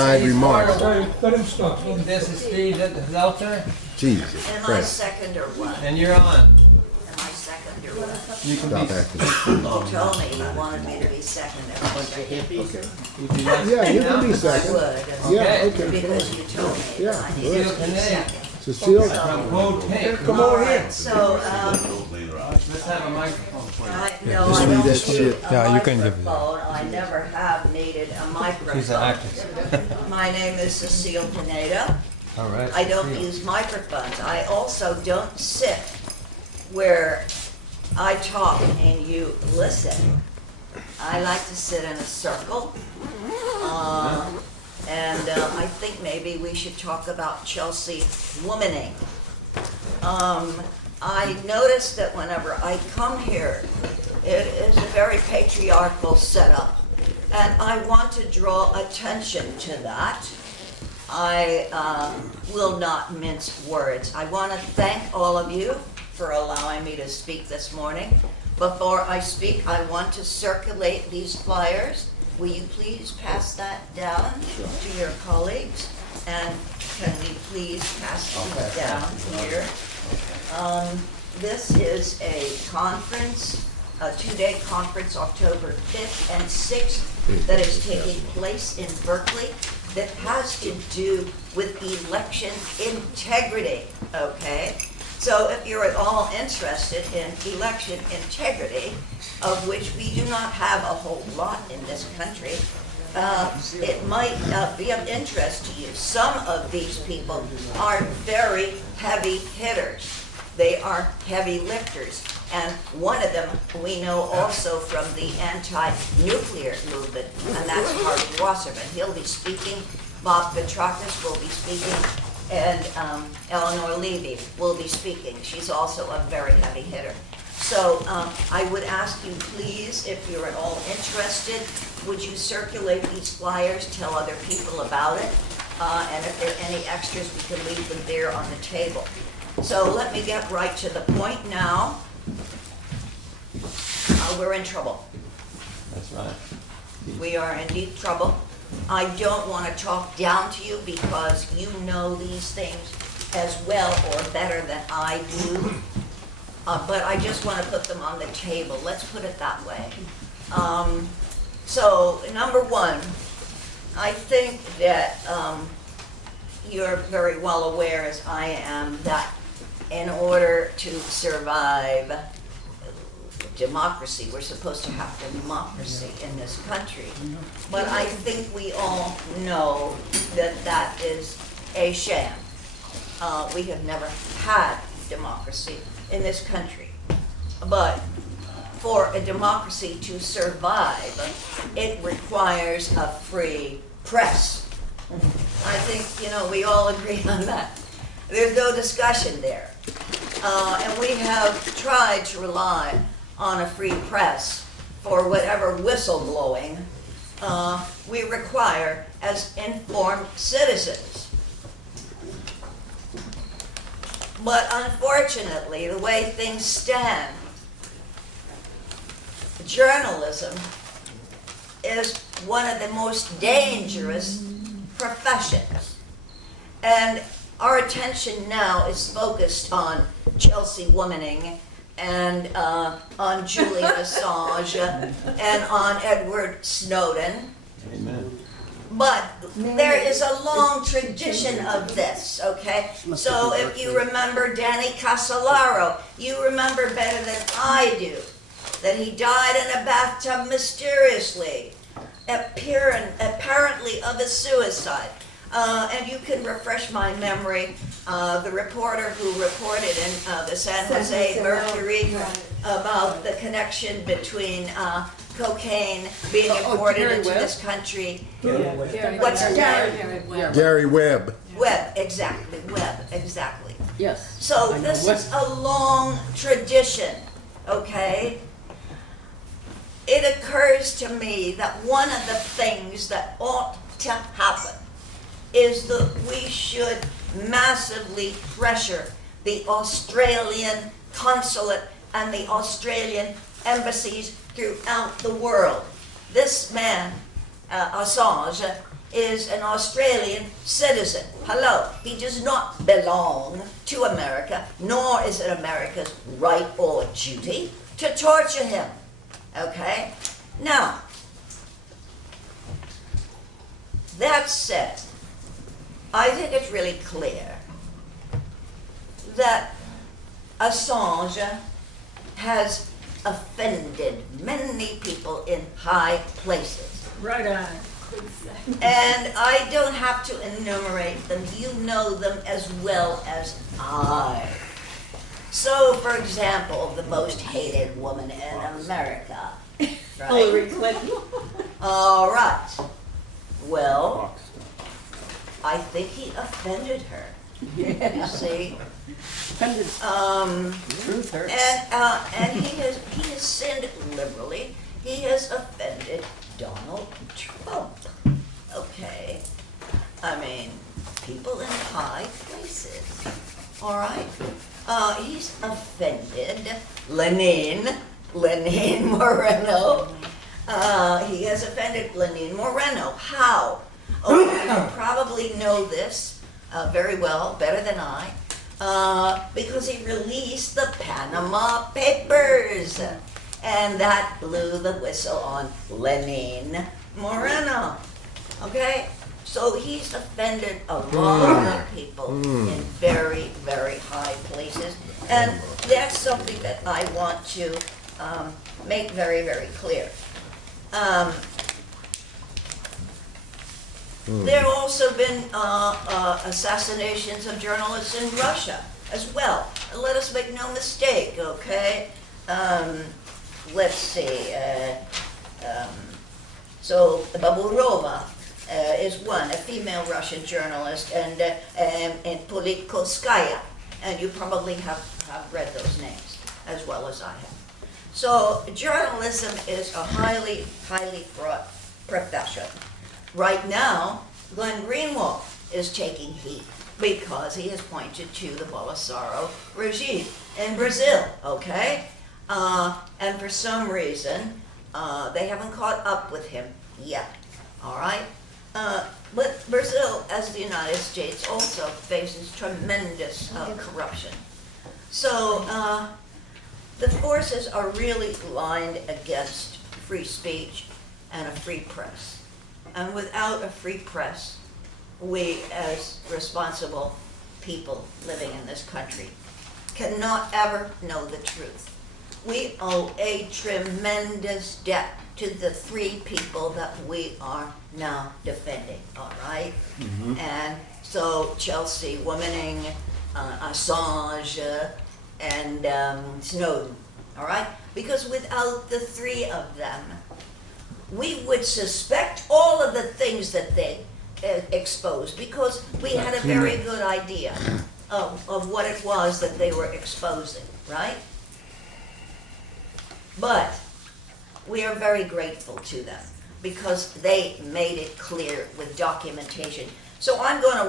snide remarks. Let him stop. This is Steve Zeltzer, Jesus Am I Christ. second or what? and you're on. Am I second or what? You can Stop be. acting. You told me you wanted me to be second. If you like Yeah, you now. can be I second. would, Yeah, okay. because you told me Yeah, that I needed to be good. second. Cecile? From Code Pink. Come over here. Alright, so, Let's have a microphone for you. no, Just I read don't that need shit. a Yeah, you can give it. microphone. I never have needed a microphone. She's an actress. My name is Cecile Pineda. All right. I don't Cecile. use microphones. I also don't sit where I talk and you listen. I like to sit in a circle. I think maybe we should talk about Chelsea womaning. I noticed that whenever I come here, it is a very patriarchal setup. And I want to draw attention to that. I will not mince words. I want to thank all of you for allowing me to speak this morning. Before I speak, I want to circulate these flyers. Will you please pass that down to your colleagues? And can we please pass these down here? This is a conference, a 2-day conference, October 5th and 6th, that is taking place in Berkeley that has to do with election integrity, okay? So if you're at all interested in election integrity, of which we do not have a whole lot in this country, it might be of interest to you. Some of these people are very heavy hitters. They are heavy lifters. And one of them we know also from the anti-nuclear movement, and that's Harvey Wasserman. He'll be speaking. Bob Petrakis will be speaking. And Eleanor Levy will be speaking. She's also a very heavy hitter. So I would ask you, please, if you're at all interested, would you circulate these flyers, tell other people about it, and if there are any extras, we can leave them there on the table. So let me get right to the point now. We're in trouble. That's right. We are in deep trouble. I don't want to talk down to you because you know these things as well or better than I do. But I just want to put them on the table. Let's put it that way. So, number one, I think that you're very well aware, as I am, that in order to survive democracy, we're supposed to have democracy in this country. But I think we all know that that is a sham. We have never had democracy in this country. But for a democracy to survive, it requires a free press. I think, we all agree on that. There's no discussion there. And we have tried to rely on a free press for whatever whistleblowing we require as informed citizens. But unfortunately, the way things stand, journalism is one of the most dangerous professions. And our attention now is focused on Chelsea womaning and on Julian Assange and on Edward Snowden. Amen. But there is a long tradition of this, okay? So if you remember Danny Casolaro, you remember better than I do that he died in a bathtub mysteriously, apparently of a suicide. And you can refresh my memory, the reporter who reported in the San Jose Mercury about the connection between cocaine being imported into this country. What's Gary? Gary Webb. Webb, exactly. Yes. So this is a long tradition, okay? It occurs to me that one of the things that ought to happen is that we should massively pressure the Australian consulate and the Australian embassies throughout the world. This man, Assange, is an Australian citizen. Hello, he does not belong to America, nor is it America's right or duty to torture him. Okay? Now, that said, I think it's really clear that Assange has offended many people in high places. Right on. And I don't have to enumerate them. You know them as well as I. So, for example, the most hated woman in America. Hillary Right? Clinton. All right. Well, I think he offended her. You see? Truth hurts. And he has sinned liberally. He has offended Donald Trump. Okay. I mean, people in high places. All right. He's offended Lenin Moreno. He has offended Lenin Moreno. How? Oh, you probably know this very well, better than I, because he released the Panama Papers. And that blew the whistle on Lenin Moreno. Okay? So he's offended a lot of people in very, very high places. And that's something that I want to make very, very clear. There have also been assassinations of journalists in Russia as well. Let us make no mistake, okay? Let's see. So Baburova is one, a female Russian journalist, and Politkovskaya, and you probably have read those names as well as I have. So journalism is a highly, highly fraught profession. Right now, Glenn Greenwald is taking heat because he has pointed to the Bolsonaro regime in Brazil, okay? And for some reason, they haven't caught up with him yet, all right? But Brazil, as the United States, also faces tremendous corruption. So the forces are really lined against free speech and a free press. And without a free press, we as responsible people living in this country cannot ever know the truth. We owe a tremendous debt to the three people that we are now defending, all right? And so Chelsea Womaning, Assange, and Snowden, all right? Because without the three of them, we would suspect all of the things that they exposed, because we had a very good idea of what it was that they were exposing, right? But we are very grateful to them because they made it clear with documentation. So I'm going to